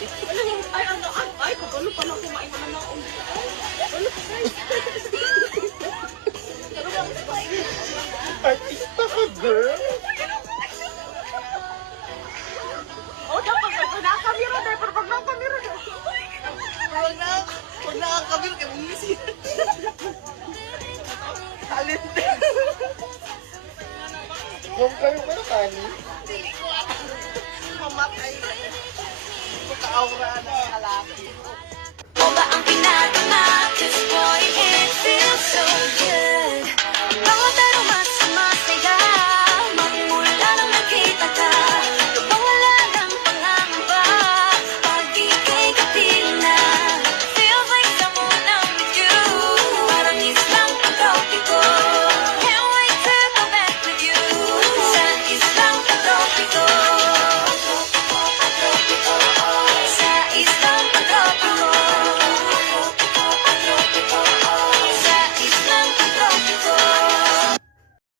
Ay, ano, ay, kabalo pa lang kumain naman ng ulo. Kabalo pa guys. Artista ka, girl. Oh, dapat pag nakakamera dahil, pero pag nakakamera dahil. Huwag na kami, kaya mungisi. Talent din. Huwag kayo ka na, Kani. Hindi ko mamatay. Pagka-aura na kalaki. Ba ang pinagama, 'cause boy, it feels so good.